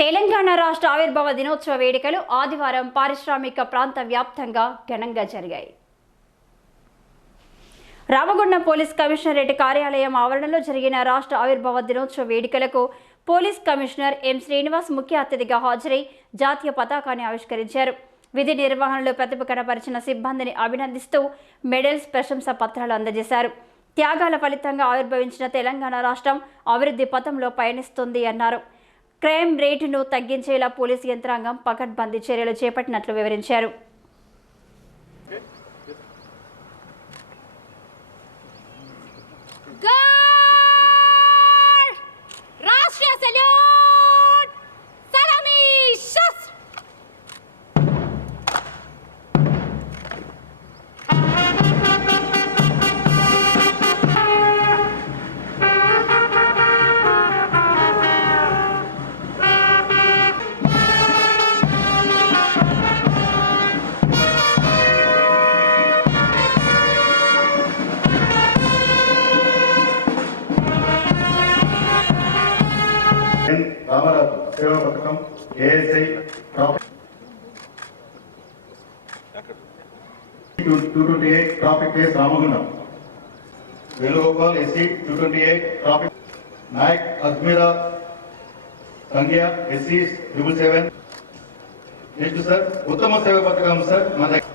తెలంగాణ రాష్ట్ర ఆవిర్భావ దినోత్సవ వేడుకలు ఆదివారం పారిశ్రామిక ప్రాంత వ్యాప్తంగా ఘనంగా జరిగాయి. రామగుండం పోలీస్ కమిషనరేట్ కార్యాలయం ఆవరణలో జరిగిన రాష్ట్ర ఆవిర్భావ దినోత్సవ వేడుకలకు పోలీస్ కమిషనర్ ఎం శ్రీనివాస్ ముఖ్య అతిథిగా హాజరై జాతీయ పతాకాన్ని ఆవిష్కరించారు. విధి నిర్వహణలో ప్రతిభ కనపరిచిన సిబ్బందిని అభినందిస్తూ మెడల్స్ ప్రశంసా పత్రాలు అందజేశారు. త్యాగాల ఫలితంగా ఆవిర్భవించిన తెలంగాణ రాష్ట్రం అభివృద్ధి పథంలో పయనిస్తుంది అన్నారు. క్రైమ్ రేటును తగ్గించేలా పోలీసు యంత్రాంగం పకడ్బందీ చర్యలు చేపట్టినట్లు వివరించారు. Ramagundam Venugopal SC two twenty eight traffic Nayak Ajmeera సంఖ్య SC triple seven next sir ఉత్తమ సేవ పథకం సార్ మన దగ్గర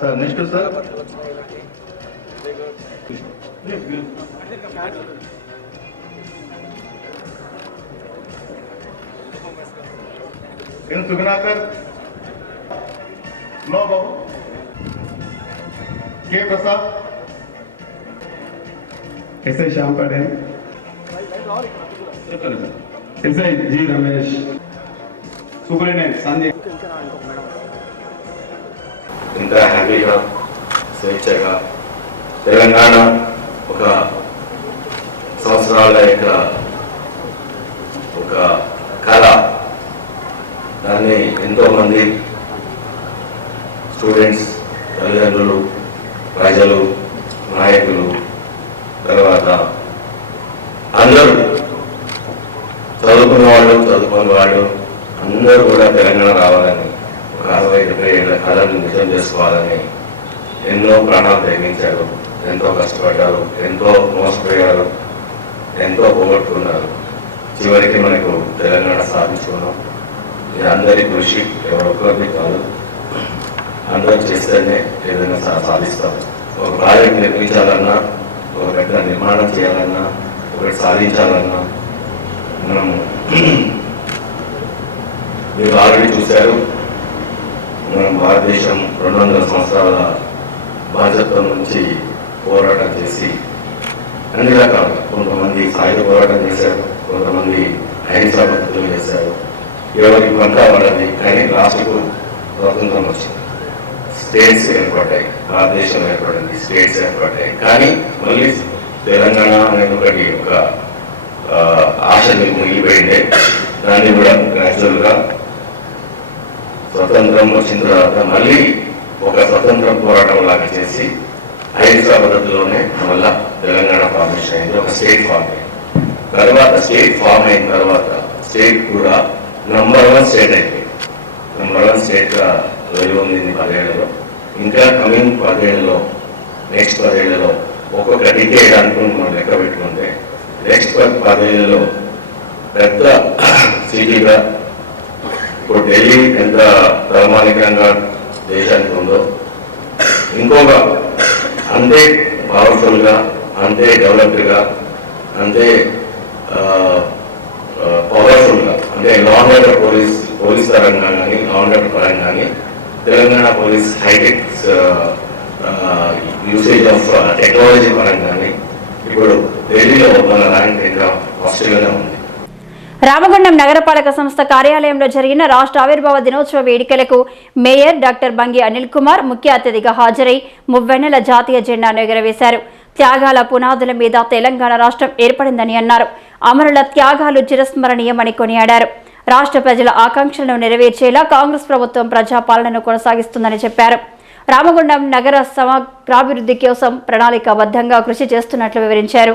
sir next sir N Sugunakar no బాబు K Prasad SI Shyam Patel SI G Ramesh superintendent Sanjay ఇంత హ్యాపీగా స్వేచ్ఛగా తెలంగాణ ఒక సంవత్సరాల యొక్క ఒక కళ. దాన్ని ఎంతోమంది స్టూడెంట్స్ తల్లిదండ్రులు ప్రజలు నాయకులు తర్వాత అందరూ చదువుకున్న వాళ్ళు చదువుకున్న వాళ్ళు అందరూ కూడా తెలంగాణ రావాలని ఒక అరవై డెబ్బై ఏళ్ళ కళను నిజం చేసుకోవాలని ఎన్నో ప్రాణాలు తెగించారు ఎంతో కష్టపడ్డారు ఎంతో మోసపోయారు ఎంతో పోగొట్టుకున్నారు. చివరికి మనకు తెలంగాణ సాధించుకున్నాం. ఇది అందరి కృషి ఎవరొక్కరిది కాదు. అందరూ చేస్తేనే ఏదైనా సాధిస్తాం. ఒక ప్రాజెక్ట్ నిర్మించాలన్నా ఒక పెద్ద నిర్మాణం చేయాలన్నా ఒకటి సాధించాలన్నా మనము మీరు ఆల్రెడీ చూశారు మనం భారతదేశం రెండు వందల సంవత్సరాల బాధ్యత్వం నుంచి పోరాటం చేసి అన్ని రకాల కొంతమంది సాయుధ పోరాటం చేశారు కొంతమంది అహింసా పద్ధతులు చేశారు. ఎవరికి పంట వాళ్ళది కానీ రాష్ట్రకు స్వాతంత్రం వచ్చింది. స్టేట్స్ ఏర్పడ్డాయి. భారతదేశం ఏర్పడింది స్టేట్స్ ఏర్పడ్డాయి. కానీ మళ్ళీ తెలంగాణ అనేది ఒకటి ఒక ఆశ మిగిలిపోయింది. దాన్ని కూడా గ్రాడ్యువల్గా స్వతంత్రం వచ్చిన తర్వాత మళ్ళీ ఒక స్వతంత్రం పోరాటం లాగా చేసి ఐదు పద్ధతిలోనే మళ్ళా తెలంగాణ ఫార్మేషన్ అయింది ఒక స్టేట్ ఫార్మ్ అయింది. తర్వాత స్టేట్ ఫామ్ అయిన తర్వాత స్టేట్ కూడా నంబర్ వన్ స్టేట్ అయిపోయింది. నంబర్ వన్ స్టేట్ గా వెలుగొందింది పదేళ్ళలో ఇంకా కమింగ్ పదేళ్ళలో నెక్స్ట్ పదేళ్ళలో ఒక్కొక్క డికేడ్ అనుకుని మనం లెక్క పెట్టుకుంటే నెక్స్ట్ పదేళ్ళలో పెద్ద సిటీగా ఇప్పుడు ఢిల్లీ ఎంత ప్రామాణికంగా దేశానికి ఉందో ఇంకొక అంతే పవర్ఫుల్గా అంతే డెవలప్డ్గా అంతే పవర్ఫుల్గా అంటే law and order police police పరంగా కానీ లా అండ్ ఆర్డర్ పరంగా కానీ Telangana police hi tech usage of technology పరంగా ఇప్పుడు ఢిల్లీలో మన ర్యాంక్ ఇంకా ఫస్ట్ గానే ఉంది. రామగుండం నగరపాలక సంస్థ కార్యాలయంలో జరిగిన రాష్ట్ర ఆవిర్భావ దినోత్సవ వేడుకలకు మేయర్ డాక్టర్ బంగి అనిల్ కుమార్ ముఖ్య అతిథిగా హాజరై మువ్వెన్నెల జాతీయ జెండాను ఎగురవేశారు త్యాగాల పునాదుల మీద తెలంగాణ రాష్ట్రం ఏర్పడిందని అన్నారు. అమరుల త్యాగాలు చిరస్మరణీయమని కొనియాడారు. రాష్ట్ర ప్రజల ఆకాంక్షలను నెరవేర్చేలా కాంగ్రెస్ ప్రభుత్వం ప్రజాపాలనను కొనసాగిస్తుందని చెప్పారు. రామగుండం నగర సమగ్రాభివృద్ధి కోసం ప్రణాళికాబద్ధంగా కృషి చేస్తున్నట్లు వివరించారు.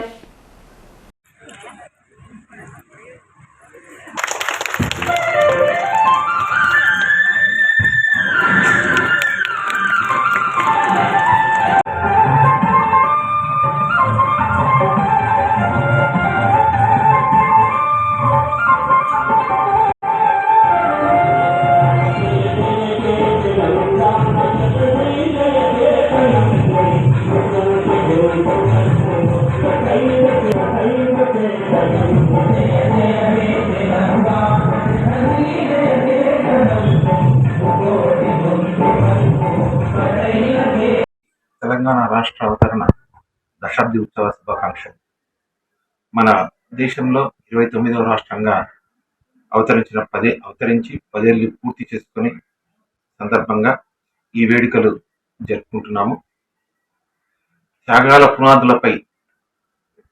దశాబ్ది ఉత్సవ శుభాకాంక్షలు. మన దేశంలో ఇరవై తొమ్మిదవ రాష్ట్రంగా అవతరించిన పదే అవతరించి పదేళ్ళు పూర్తి చేసుకుని సందర్భంగా ఈ వేడుకలు జరుపుకుంటున్నాము. త్యాగాల పునాదులపై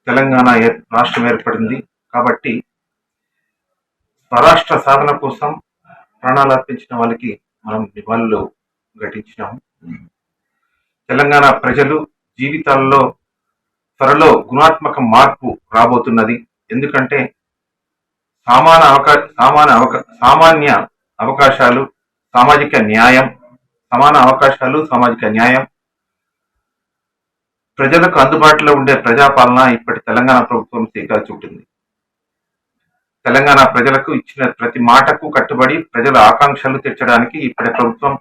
తెలంగాణ ఏర్- రాష్ట్రం ఏర్పడింది కాబట్టి స్వరాష్ట్ర సాధన కోసం ప్రాణాలు అర్పించిన వాళ్ళకి మనం నివాళులు ఘటించినాము. తెలంగాణ ప్రజలు జీవితాల్లో త్వరలో గుణాత్మక మార్పు రాబోతున్నది. ఎందుకంటే సామాన అవకా సామాన అవకా సామాన్య అవకాశాలు సామాజిక న్యాయం సమాన అవకాశాలు సామాజిక న్యాయం. ప్రజలకు అందుబాటులో ఉండే ప్రజాపాలన ఇప్పటి తెలంగాణ ప్రభుత్వం శ్రీకారం చుట్టింది తెలంగాణ ప్రజలకు ఇచ్చిన ప్రతి మాటకు కట్టుబడి ప్రజల ఆకాంక్షలు తీర్చడానికి ఇప్పటి ప్రభుత్వం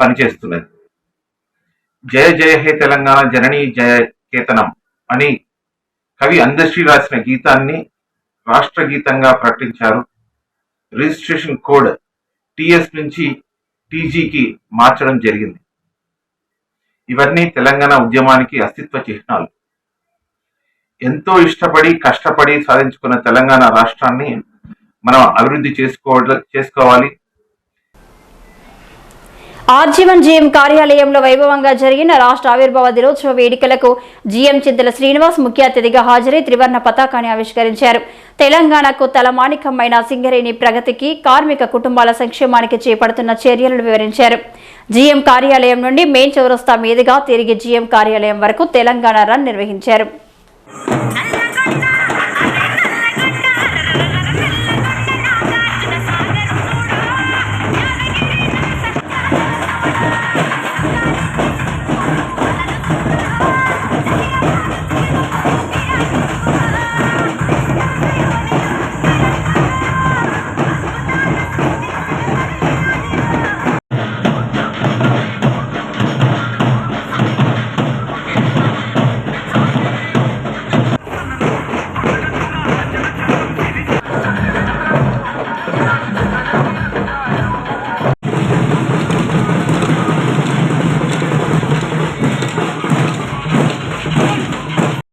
పనిచేస్తున్నది. జయ జయ హే తెలంగాణ జననీ జయ కేతనం. అని కవి అందశ్రీ రాసిన గీతాన్ని రాష్ట్ర గీతంగా ప్రకటించారు. రిజిస్ట్రేషన్ కోడ్ టిఎస్ నుంచి టీజీకి మార్చడం జరిగింది. ఇవన్నీ తెలంగాణ ఉద్యమానికి అస్తిత్వ చిహ్నాలు. ఎంతో ఇష్టపడి కష్టపడి సాధించుకున్న తెలంగాణ రాష్ట్రాన్ని మనం అభివృద్ధి చేసుకోవడం చేసుకోవాలి. ఆర్జీవన్ జీఎం కార్యాలయంలో వైభవంగా జరిగిన రాష్ట్ర ఆవిర్భావ దినోత్సవ వేడుకలకు జీఎం చింతల శ్రీనివాస్ ముఖ్య అతిథిగా హాజరై త్రివర్ణ పతాకాన్ని ఆవిష్కరించారు. తెలంగాణకు తలమాణికమైన సింగరేణి ప్రగతికి కార్మిక కుటుంబాల సంక్షేమానికి చేపడుతున్న చర్యలను వివరించారు. జీఎం కార్యాలయం నుండి మెయిన్ చౌరస్తా మీదుగా తిరిగి జీఎం కార్యాలయం వరకు తెలంగాణ రన్ నిర్వహించారు.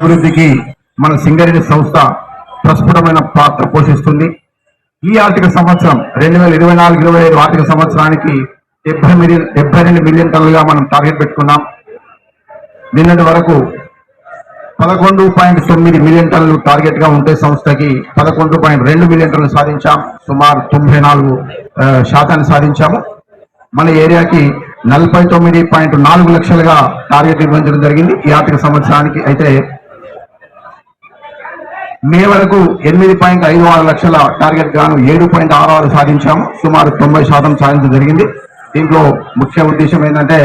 అభివృద్ధికి మన సింగరేణి సంస్థ ప్రస్ఫుటమైన పాత్ర పోషిస్తుంది. ఈ ఆర్థిక సంవత్సరం రెండు వేల ఇరవై నాలుగు ఇరవై ఐదు ఆర్థిక సంవత్సరానికి డెబ్బై మిలియన్ డెబ్బై రెండు మిలియన్ టన్నులుగా మనం టార్గెట్ పెట్టుకున్నాం. నిన్నటి వరకు పదకొండు పాయింట్ తొమ్మిది మిలియన్ టన్నులు టార్గెట్గా ఉంటే సంస్థకి పదకొండు పాయింట్ రెండు మిలియన్ టన్నులు సాధించాం. సుమారు తొంభై నాలుగు శాతాన్ని సాధించాము. మన ఏరియాకి నలభై తొమ్మిది పాయింట్ నాలుగు లక్షలుగా టార్గెట్ నిర్వహించడం జరిగింది. ఈ ఆర్థిక సంవత్సరానికి అయితే మే వరకు ఎనిమిది పాయింట్ ఐదు ఆరు లక్షల టార్గెట్ గాను ఏడు పాయింట్ ఆరు ఆరు సాధించాము. సుమారు తొంభై శాతం సాధించడం జరిగింది. దీంట్లో ముఖ్య ఉద్దేశం ఏంటంటే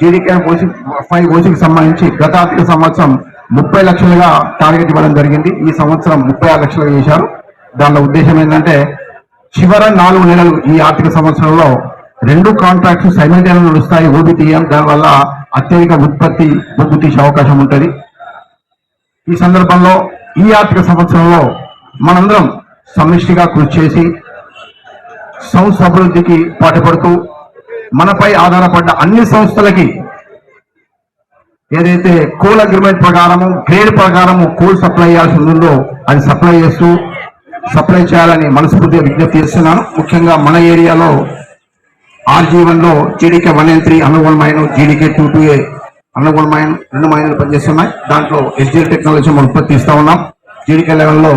జీడీకే ఓసి ఫైవ్ ఓసికి సంబంధించి గత ఆర్థిక సంవత్సరం ముప్పై లక్షలుగా టార్గెట్ ఇవ్వడం జరిగింది. ఈ సంవత్సరం ముప్పై ఆరు లక్షలుగా వేశారు దానిలో ఉద్దేశం ఏంటంటే చివర నాలుగు నెలలు ఈ ఆర్థిక సంవత్సరంలో రెండు కాంట్రాక్ట్స్ సైమల్టేనియస్ నడుస్తాయి ఓబిటిఎం. దానివల్ల అత్యధిక ఉత్పత్తి బొగ్గు తీసే అవకాశం ఉంటుంది. ఈ సందర్భంలో ఈ ఆర్థిక సంవత్సరంలో మనందరం సమిష్టిగా కృషి చేసి సంస్థ అభివృద్ధికి పాటుపడుతూ మనపై ఆధారపడ్డ అన్ని సంస్థలకి ఏదైతే కూల్ అగ్రిమెంట్ ప్రకారము గ్రేడ్ ప్రకారము కూల్ సప్లై చేయాల్సి ఉందో అది సప్లై చేస్తూ సప్లై చేయాలని మనస్ఫూర్తిగా విజ్ఞప్తి చేస్తున్నాను. ముఖ్యంగా మన ఏరియాలో ఆర్జీవన్లో జీడీకే వన్ అండ్ త్రీ అనుగుణమైన జీడీకే టూ టూ ఏ అన్నగోల్ మైన్ రెండు మైన్లు పనిచేస్తున్నాయి. దాంట్లో ఎస్జిఎల్ టెక్నాలజీ మనం ఉత్పత్తి ఇస్తా ఉన్నాం. జీడీకే లెవెల్లో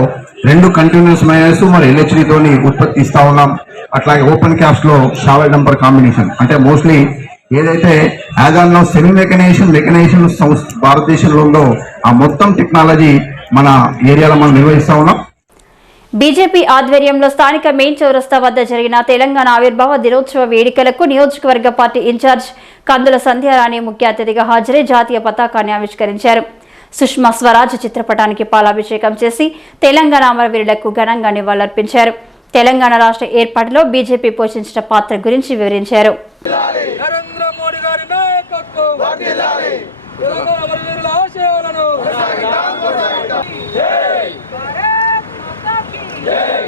రెండు కంటిన్యూస్ మైనర్స్ మరి ఎల్హెచ్డితోని ఉత్పత్తి ఇస్తా ఉన్నాం. అట్లాగే ఓపెన్ క్యాప్స్లో షావెల్ డంపర్ కాంబినేషన్. అంటే మోస్ట్లీ ఏదైతే యాజాన్ సెమీ మెకనైజేషన్ మెకనైజేషన్ సంస్థ భారతదేశంలో ఉందో ఆ మొత్తం టెక్నాలజీ మన ఏరియాలో మనం నిర్వహిస్తా ఉన్నాం. బీజేపీ ఆధ్వర్యంలో స్థానిక మెయిన్ చౌరస్తా వద్ద జరిగిన తెలంగాణ ఆవిర్భావ దినోత్సవ వేడుకలకు నియోజకవర్గ పార్టీ ఇన్ఛార్జ్ కందుల సంధ్యారాణి ముఖ్య అతిథిగా హాజరై జాతీయ పతాకాన్ని ఆవిష్కరించారు. సుష్మా స్వరాజ్ చిత్రపటానికి పాలాభిషేకం చేసి తెలంగాణ అమరవీరులకు ఘనంగా నివాళులర్పించారు. తెలంగాణ రాష్ట్ర ఏర్పాటులో బీజేపీ పోషించిన పాత్ర గురించి వివరించారు. నరేంద్ర మోడీ గారి నాయకత్వం. తెలంగాణ అమరవీరుల ఆశయాలను భారత్ మాతా కీ జై జై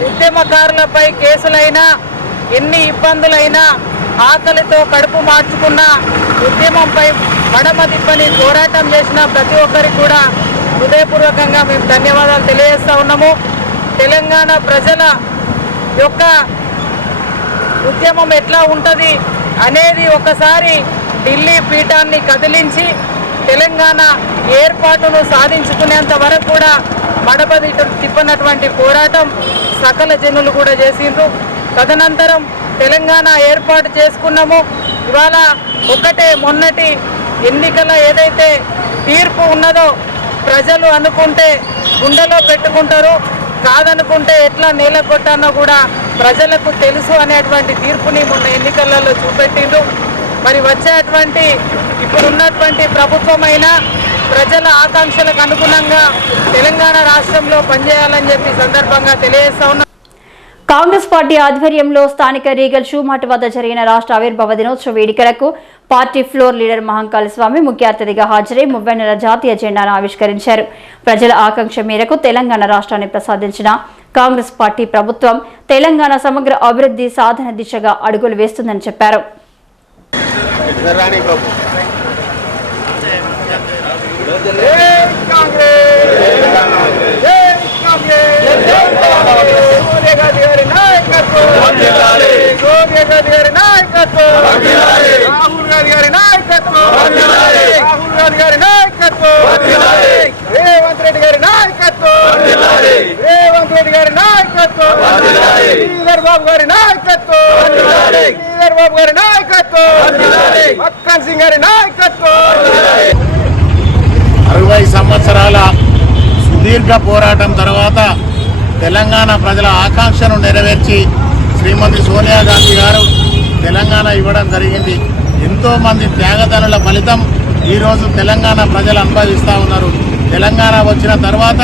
ఉద్యమకారులపై కేసులైనా ఎన్ని ఇబ్బందులైనా ఆకలితో కడుపు మార్చుకున్న ఉద్యమంపై మడమ తిప్పని పోరాటం చేసిన ప్రతి ఒక్కరికి కూడా హృదయపూర్వకంగా మేము ధన్యవాదాలు తెలియజేస్తా ఉన్నాము. తెలంగాణ ప్రజల యొక్క ఉద్యమం ఎట్లా ఉంటుంది అనేది ఒకసారి ఢిల్లీ పీఠాన్ని కదిలించి తెలంగాణ ఏర్పాటును సాధించుకునేంత వరకు కూడా మడబది తిప్పనటువంటి పోరాటం సకల జనులు కూడా చేసిండ్రు. తదనంతరం తెలంగాణ ఏర్పాటు చేసుకున్నాము. ఇవాళ ఒకటే మొన్నటి ఎన్నికల ఏదైతే తీర్పు ఉన్నదో ప్రజలు అనుకుంటే గుండెలో పెట్టుకుంటారు. కాదనుకుంటే ఎట్లా నేల కొట్టానో కూడా ప్రజలకు తెలుసు అనేటువంటి తీర్పుని మొన్న ఎన్నికలలో చూపెట్టిండ్రు. మరి వచ్చేటువంటి ఇప్పుడున్నటువంటి ప్రభుత్వమైనా ప్రజల ఆకాంక్షలకు అనుగుణంగా తెలంగాణ రాష్ట్రంలో పనిచేయాలని చెప్పి సందర్భంగా తెలియజేస్తా ఉన్నాం కాంగ్రెస్ పార్టీ ఆధ్వర్యంలో స్థానిక రీగల్ షూమాట్ వద్ద జరిగిన రాష్ట్ర ఆవిర్భావ దినోత్సవ వేడుకలకు party floor leader Mahankala Swamy ముఖ్య అతిథిగా హాజరై మువ్వెన్నెల జాతీయ జెండాను ఆవిష్కరించారు. ప్రజల ఆకాంక్ష మేరకు తెలంగాణ రాష్ట్రాన్ని ప్రసాదించిన కాంగ్రెస్ పార్టీ ప్రభుత్వం తెలంగాణ సమగ్ర అభివృద్ధి సాధన దిశగా అడుగులు వేస్తుందని చెప్పారు సోనియా గాంధీ గారి నాయకత్వం రాహుల్ గాంధీ గారి నాయకత్వం. రాహుల్ గాంధీ గారి నాయకత్వం. రేవంత్ రెడ్డి గారి నాయకత్వం రేవంత్ రెడ్డి గారి నాయకత్వం శ్రీధర్ బాబు గారి నాయకత్వం శ్రీధర్ బాబు గారి నాయకత్వం మక్కన్ సింగ్ గారి నాయకత్వం సుదీర్ఘ పోరాటం తర్వాత తెలంగాణ ప్రజల ఆకాంక్షను నెరవేర్చి శ్రీమతి సోనియా గాంధీ గారు తెలంగాణ ఇవ్వడం జరిగింది. ఎంతో మంది త్యాగదనుల ఫలితం ఈరోజు తెలంగాణ ప్రజలు అనుభవిస్తూ ఉన్నారు. తెలంగాణ వచ్చిన తర్వాత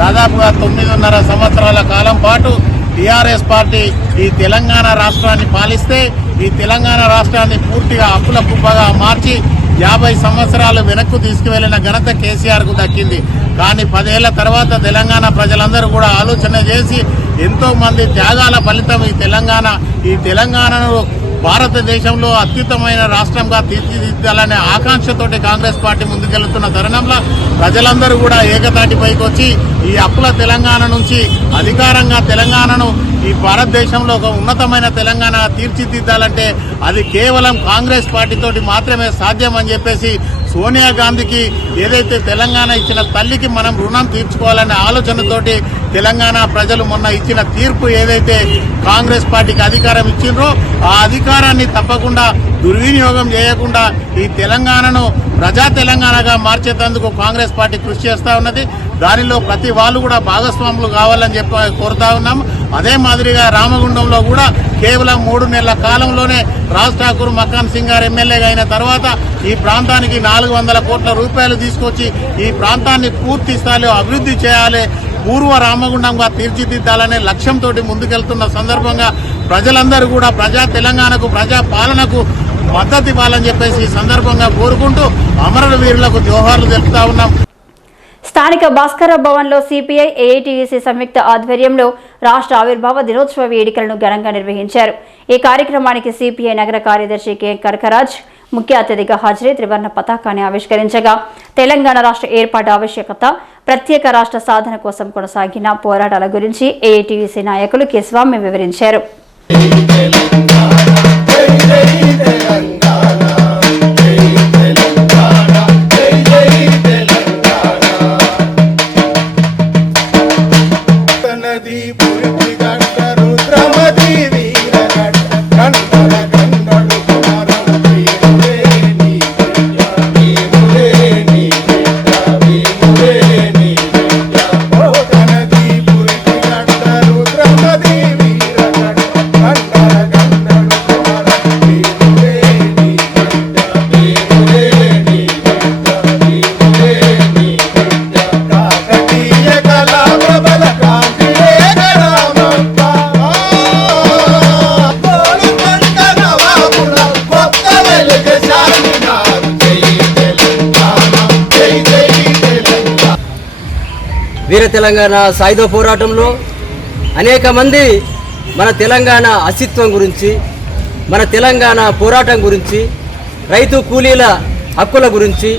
దాదాపుగా తొమ్మిదిన్నర సంవత్సరాల కాలం పాటు టీఆర్ఎస్ పార్టీ ఈ తెలంగాణ రాష్ట్రాన్ని పాలిస్తే ఈ తెలంగాణ రాష్ట్రాన్ని పూర్తిగా అప్పుల కుప్పగా మార్చి యాభై సంవత్సరాలు వెనక్కు తీసుకువెళ్ళిన ఘనత కేసీఆర్కు దక్కింది. కానీ పదేళ్ళ తర్వాత తెలంగాణ ప్రజలందరూ కూడా ఆలోచన చేసి ఎంతో మంది త్యాగాల ఫలితం ఈ తెలంగాణ ఈ తెలంగాణను భారతదేశంలో అత్యుత్తమైన రాష్ట్రంగా తీర్చిదిద్దాలనే ఆకాంక్షతోటి కాంగ్రెస్ పార్టీ ముందుకెళ్తున్న తరుణంలో ప్రజలందరూ కూడా ఏకతాటిపైకి వచ్చి ఈ అప్పుల తెలంగాణ నుంచి అధికారంగా తెలంగాణను ఈ భారతదేశంలో ఒక ఉన్నతమైన తెలంగాణ తీర్చిదిద్దాలంటే అది కేవలం కాంగ్రెస్ పార్టీతోటి మాత్రమే సాధ్యం అని చెప్పేసి సోనియా గాంధీకి ఏదైతే తెలంగాణ ఇచ్చిన తల్లికి మనం రుణం తీర్చుకోవాలనే ఆలోచనతోటి తెలంగాణ ప్రజలు మొన్న ఇచ్చిన తీర్పు ఏదైతే కాంగ్రెస్ పార్టీకి అధికారం ఇచ్చిండ్రో ఆ అధికారాన్ని తప్పకుండా దుర్వినియోగం చేయకుండా ఈ తెలంగాణను ప్రజా తెలంగాణగా మార్చేందుకు కాంగ్రెస్ పార్టీ కృషి చేస్తూ ఉన్నది. దానిలో ప్రతి వాళ్ళు కూడా భాగస్వాములు కావాలని చెప్పి కోరుతా ఉన్నాం అదే మాదిరిగా రామగుండంలో కూడా కేవలం మూడు నెలల కాలంలోనే రాజ్ ఠాకూర్ మకాన్ సింగ్ గారు ఎమ్మెల్యేగా అయిన తర్వాత ఈ ప్రాంతానికి నాలుగు వందల కోట్ల రూపాయలు తీసుకొచ్చి ఈ ప్రాంతాన్ని పూర్తి స్థాయిలో అభివృద్ధి చేయాలి. పూర్వ రామగుండంగా తీర్చిదిద్దాలనే లక్ష్యంతో ముందుకెళ్తున్న సందర్భంగా ప్రజలందరూ కూడా ప్రజా తెలంగాణకు ప్రజా పాలనకు మద్దతు ఇవ్వాలని చెప్పేసి ఈ సందర్భంగా కోరుకుంటూ అమరుల వీరులకు జోహార్లు తెలుపుతా ఉన్నాం. స్థానిక భాస్కర భవన్లో సిపిఐ ఏఐటీయూసీ సంయుక్త ఆధ్వర్యంలో రాష్ట్ర ఆవిర్భావ దినోత్సవ వేడుకలను ఘనంగా నిర్వహించారు. ఈ కార్యక్రమానికి సిపిఐ నగర కార్యదర్శి కె. కనకరాజ్ ముఖ్య అతిథిగా హాజరై త్రివర్ణ పతాకాన్ని ఆవిష్కరించగా తెలంగాణ రాష్ట్ర ఏర్పాటు ఆవశ్యకత ప్రత్యేక రాష్ట్ర సాధన కోసం కొనసాగిన పోరాటాల గురించి ఏఐటీయూసీ నాయకులు కె. స్వామి వివరించారు. వీర తెలంగాణ సాయుధ పోరాటంలో అనేక మంది మన తెలంగాణ అస్తిత్వం గురించి మన తెలంగాణ పోరాటం గురించి రైతు కూలీల హక్కుల గురించి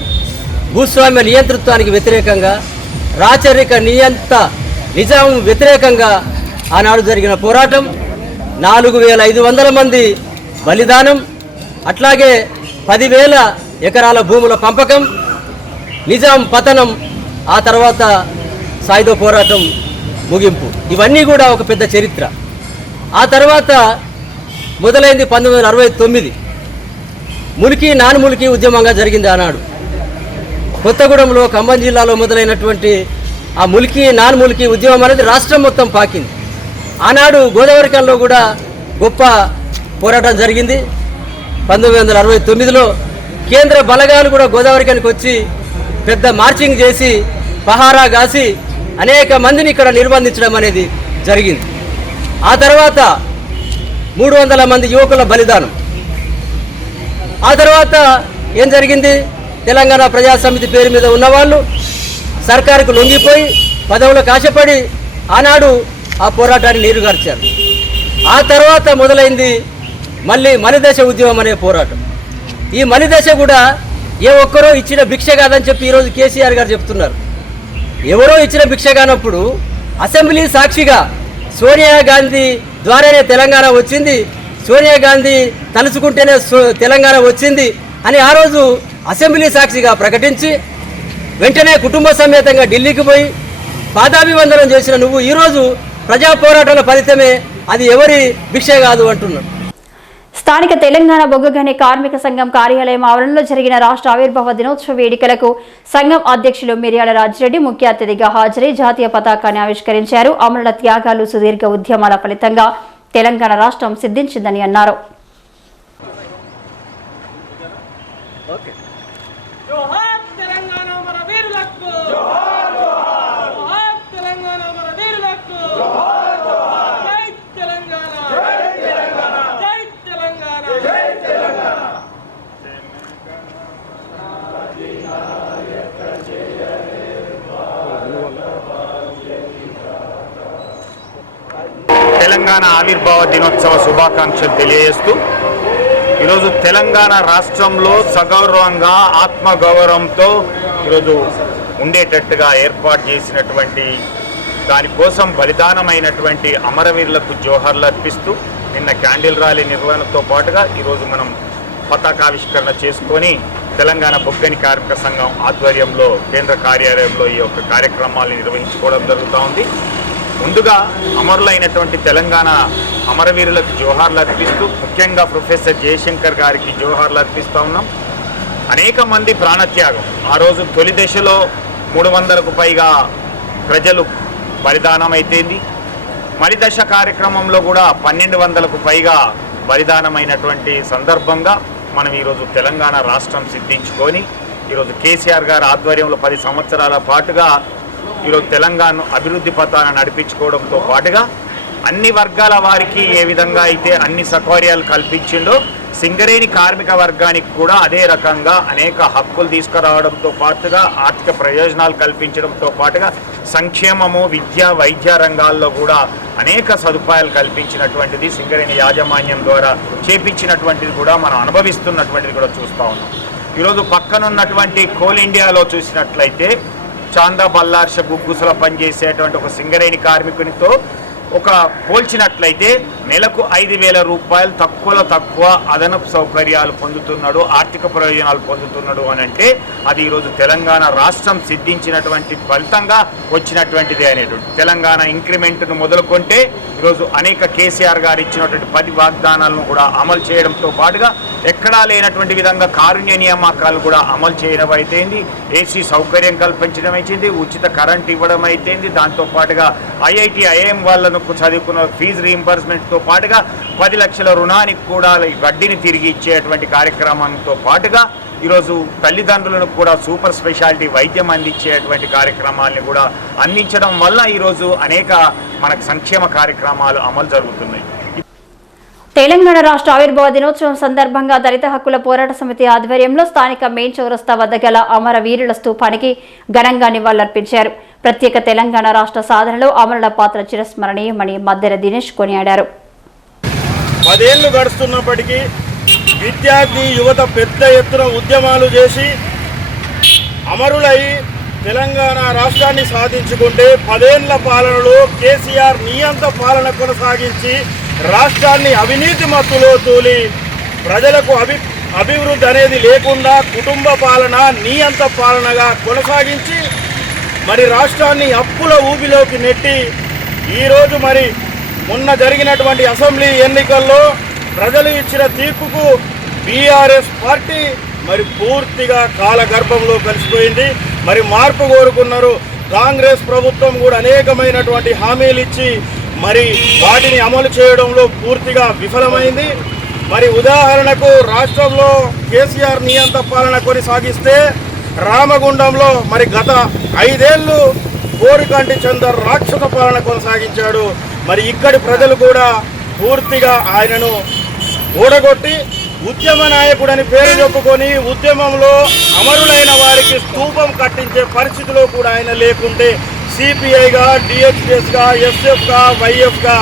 భూస్వామ్య నియంతృత్వానికి వ్యతిరేకంగా రాచరిక నియంత నిజాం వ్యతిరేకంగా ఆనాడు జరిగిన పోరాటం నాలుగు వేల ఐదు వందల మంది బలిదానం అట్లాగే పదివేల ఎకరాల భూముల పంపకం నిజాం పతనం ఆ తర్వాత సాయుధ పోరాటం ముగింపు. ఇవన్నీ కూడా ఒక పెద్ద చరిత్ర. ఆ తర్వాత మొదలైంది పంతొమ్మిది వందల అరవై తొమ్మిది. ములికి నానుమలికి ఉద్యమంగా జరిగింది ఆనాడు. కొత్తగూడెంలో ఖమ్మం జిల్లాలో మొదలైనటువంటి ఆ ములికి నాన్ ములికి ఉద్యమం అనేది రాష్ట్రం మొత్తం పాకింది. ఆనాడు గోదావరికంలో కూడా గొప్ప పోరాటం జరిగింది. పంతొమ్మిది వందల అరవై తొమ్మిదిలో కేంద్ర బలగాలు కూడా గోదావరికానికి వచ్చి పెద్ద మార్చింగ్ చేసి పహారా గాసి అనేక మందిని ఇక్కడ నిర్బంధించడం అనేది జరిగింది. ఆ తర్వాత మూడు వందల మంది యువకుల బలిదానం. ఆ తర్వాత ఏం జరిగింది? తెలంగాణ ప్రజాసమితి పేరు మీద ఉన్నవాళ్ళు సర్కారుకు లొంగిపోయి పదవులకు ఆశపడి ఆనాడు ఆ పోరాటాన్ని నీరుగార్చారు. ఆ తర్వాత మొదలైంది మళ్ళీ మలిదశ ఉద్యమం అనే పోరాటం. ఈ మలిదశ కూడా ఏ ఒక్కరో ఇచ్చిన భిక్ష కాదని చెప్పి ఈరోజు కేసీఆర్ గారు చెప్తున్నారు. ఎవరో ఇచ్చిన భిక్ష కానప్పుడు అసెంబ్లీ సాక్షిగా సోనియా గాంధీ ద్వారానే తెలంగాణ వచ్చింది. సోనియా గాంధీ తలుచుకుంటేనే సో- తెలంగాణ వచ్చింది అని ఆ రోజు అసెంబ్లీ సాక్షిగా ప్రకటించి వెంటనే కుటుంబ సమేతంగా ఢిల్లీకి పోయి పాదాభివందనం చేసిన నువ్వు ఈరోజు ప్రజా పోరాటాల ఫలితమే అది ఎవరి భిక్ష కాదు అంటున్నాడు. స్థానిక తెలంగాణ బొగ్గగని కార్మిక సంఘం కార్యాలయం ఆవరణలో జరిగిన రాష్ట్ర ఆవిర్భావ దినోత్సవ వేడుకలకు సంఘం అధ్యక్షులు మిర్యాల రాజిరెడ్డి ముఖ్య అతిథిగా హాజరై జాతీయ పతాకాన్ని ఆవిష్కరించారు. అమరుల త్యాగాలు సుదీర్ఘ ఉద్యమాల ఫలితంగా తెలంగాణ రాష్ట్రం సిద్ధించిందని అన్నారు జోహార్ తెలంగాణ మన వీరులకు జోహార్ తెలంగాణ మన వీరులకు జై తెలంగాణ జై తెలంగాణ జై తెలంగాణ తెలంగాణ ఆవిర్భావ దినోత్సవ శుభాకాంక్షలు తెలియజేస్తూ ఈరోజు తెలంగాణ రాష్ట్రంలో సగౌరవంగా ఆత్మగౌరవంతో ఈరోజు ఉండేటట్టుగా ఏర్పాటు చేసినటువంటి దానికోసం బలిదానమైనటువంటి అమరవీరులకు జోహర్లు అర్పిస్తూ నిన్న క్యాండిల్ ర్యాలీ నిర్వహణతో పాటుగా ఈరోజు మనం పతాకావిష్కరణ చేసుకొని తెలంగాణ బొగ్గని కార్మిక సంఘం ఆధ్వర్యంలో కేంద్ర కార్యాలయంలో ఈ యొక్క కార్యక్రమాలు నిర్వహించుకోవడం జరుగుతూ ఉంది. ముందుగా అమరులైనటువంటి తెలంగాణ అమరవీరులకు జోహార్లు అర్పిస్తూ ముఖ్యంగా ప్రొఫెసర్ జయశంకర్ గారికి జోహార్లు అర్పిస్తూ ఉన్నాం. అనేక మంది ప్రాణత్యాగం. ఆ రోజు తొలి దశలో మూడు వందలకు పైగా ప్రజలు బలిదానం అయితేంది మరి దశ కార్యక్రమంలో కూడా పన్నెండు వందలకు పైగా బలిదానమైనటువంటి సందర్భంగా మనం ఈరోజు తెలంగాణ రాష్ట్రం సిద్ధించుకొని ఈరోజు కేసీఆర్ గారు ఆధ్వర్యంలో పది సంవత్సరాల పాటుగా ఈరోజు తెలంగాణ అభివృద్ధి పథాన్ని నడిపించుకోవడంతో పాటుగా అన్ని వర్గాల వారికి ఏ విధంగా అయితే అన్ని సౌకర్యాలు కల్పించిండో సింగరేణి కార్మిక వర్గానికి కూడా అదే రకంగా అనేక హక్కులు తీసుకురావడంతో పాటుగా ఆర్థిక ప్రయోజనాలు కల్పించడంతో పాటుగా సంక్షేమము విద్య వైద్య రంగాల్లో కూడా అనేక సదుపాయాలు కల్పించినటువంటిది సింగరేణి యాజమాన్యం ద్వారా చేపించినటువంటిది కూడా మనం అనుభవిస్తున్నటువంటిది కూడా చూస్తూ ఉన్నాం. ఈరోజు పక్కనున్నటువంటి కోల్ ఇండియాలో చూసినట్లయితే చాందా బల్లార్ష గుగ్గుసుల పనిచేసేటువంటి ఒక సింగరేణి కార్మికునితో ఒక పోల్చినట్లయితే నెలకు ఐదు వేల రూపాయలు తక్కువలో తక్కువ అదనపు సౌకర్యాలు పొందుతున్నాడు ఆర్థిక ప్రయోజనాలు పొందుతున్నాడు అని అంటే అది ఈరోజు తెలంగాణ రాష్ట్రం సిద్ధించినటువంటి ఫలితంగా వచ్చినటువంటిదే అనేటువంటి. తెలంగాణ ఇంక్రిమెంట్ను మొదలుకొంటే ఈరోజు అనేక కేసీఆర్ గారు ఇచ్చినటువంటి పది వాగ్దానాలను కూడా అమలు చేయడంతో పాటుగా ఎక్కడా లేనటువంటి విధంగా కారుణ్య నియామకాలు కూడా అమలు చేయడం అయితేంది ఏసీ సౌకర్యం కల్పించడం అయితేంది ఉచిత కరెంట్ ఇవ్వడం అయితేంది దాంతో పాటుగా ఐఐటి ఐఐఎం వాళ్ళను చదువుకున్న ఫీజు రీయింబర్స్మెంట్తో పాటుగా పది లక్షల రుణానికి కూడా వడ్డీని తిరిగి ఇచ్చేటువంటి కార్యక్రమంతో పాటుగా ఈరోజు తల్లిదండ్రులను కూడా సూపర్ స్పెషాలిటీ వైద్యం అందించేటువంటి కార్యక్రమాల్ని కూడా అందించడం వల్ల ఈరోజు అనేక మనకు సంక్షేమ కార్యక్రమాలు అమలు జరుగుతున్నాయి. తెలంగాణ రాష్ట్ర ఆవిర్భావ దినోత్సవం సందర్భంగా దళిత హక్కుల పోరాట సమితి ఆధ్వర్యంలో స్థానిక మెయిన్ చౌరస్తా వద్ద గల అమర వీరుల స్థూపానికి ఘనంగా నివాళులర్పించారు. ప్రత్యేక తెలంగాణ రాష్ట్ర సాధనలో అమరుల పాత్ర చిరస్మరణీయమని మద్దెర దినేష్ కొనియాడారు. పదేళ్ళు గడుస్తున్నప్పటికీ విద్యార్థి యువత పెద్ద ఎత్తున ఉద్యమాలు చేసి అమరులై తెలంగాణ రాష్ట్రాన్ని సాధించుకుంటే పదేళ్ళ పాలనలో కేసీఆర్ నియంత పాలన కొనసాగించి రాష్ట్రాన్ని అవినీతి మత్తులో తూలి ప్రజలకు అభి అభివృద్ధి అనేది లేకుండా కుటుంబ పాలన నియంత పాలనగా కొనసాగించి మరి రాష్ట్రాన్ని అప్పుల ఊబిలోకి నెట్టి ఈరోజు మరి మొన్న జరిగినటువంటి అసెంబ్లీ ఎన్నికల్లో ప్రజలు ఇచ్చిన తీర్పుకు బీఆర్ఎస్ పార్టీ మరి పూర్తిగా కాలగర్భంలో కలిసిపోయింది. మరి మార్పు కోరుకున్నారు. కాంగ్రెస్ ప్రభుత్వం కూడా అనేకమైనటువంటి హామీలు ఇచ్చి మరి వాటిని అమలు చేయడంలో పూర్తిగా విఫలమైంది. మరి ఉదాహరణకు రాష్ట్రంలో కేసీఆర్ నియంత పాలన కొనసాగిస్తే రామగుండంలో మరి గత ఐదేళ్ళు కోరికంటి చందర్ రాక్షస పాలన కొనసాగించాడు. మరి ఇక్కడి ప్రజలు కూడా పూర్తిగా ఆయనను ఓడగొట్టి ఉద్యమ నాయకుడని పేరు చెప్పుకొని ఉద్యమంలో అమరులైన వారికి స్తూపం కట్టించే పరిస్థితిలో కూడా ఆయన లేకుంటే సిపిఐగా డిహెచ్ఎస్గా ఎస్ఎఫ్గా వైఎఫ్గా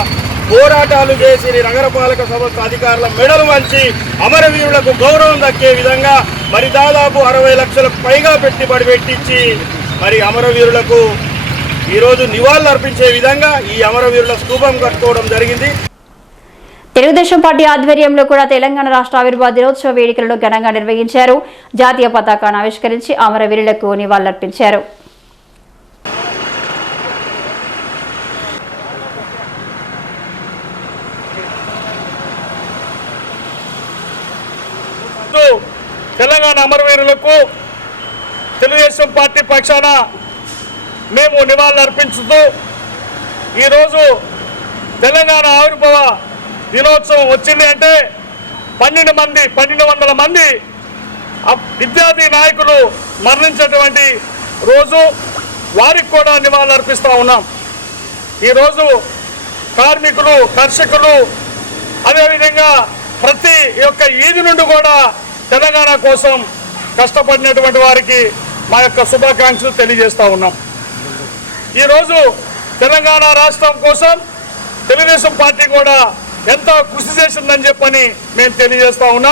పోరాటాలు చేసి నగరపాలక సంస్థ అధికారుల మెడలు వంచి అమరవీరులకు గౌరవం దక్కే విధంగా మరి దాదాపు అరవై లక్షలకు పైగా పెట్టుబడి పెట్టించి మరి అమరవీరులకు ఈరోజు నివాళులు అర్పించే విధంగా ఈ అమరవీరుల స్థూపం కట్టుకోవడం జరిగింది. తెలుగుదేశం పార్టీ ఆధ్వర్యంలో కూడా తెలంగాణ రాష్ట్ర ఆవిర్భావ దినోత్సవ వేడుకలను ఘనంగా నిర్వహించారు. జాతీయ పతాకాన్ని ఆవిష్కరించి అమరవీరులకు నివాళులర్పించారు. తెలంగాణ అమరవీరులకు తెలుగుదేశం పార్టీ పక్షాన మేము నివాళులు అర్పించుతూ ఈరోజు తెలంగాణ ఆవిర్భావ దినోత్సవం వచ్చింది అంటే పన్నెండు మంది పన్నెండు వందల మంది విద్యార్థి నాయకులు మరణించినటువంటి రోజు వారికి కూడా నివాళులు అర్పిస్తూ ఉన్నాం. ఈరోజు కార్మికులు కర్షకులు అదేవిధంగా ప్రతి యొక్క ఈది నుండి కూడా తెలంగాణ కోసం కష్టపడినటువంటి వారికి మా యొక్క శుభాకాంక్షలు తెలియజేస్తూ ఉన్నాం. ఈరోజు తెలంగాణ రాష్ట్రం కోసం తెలుగుదేశం పార్టీ కూడా ఎంతో కృషి చేసిందని చెప్పని మేము తెలియజేస్తా ఉన్నాం.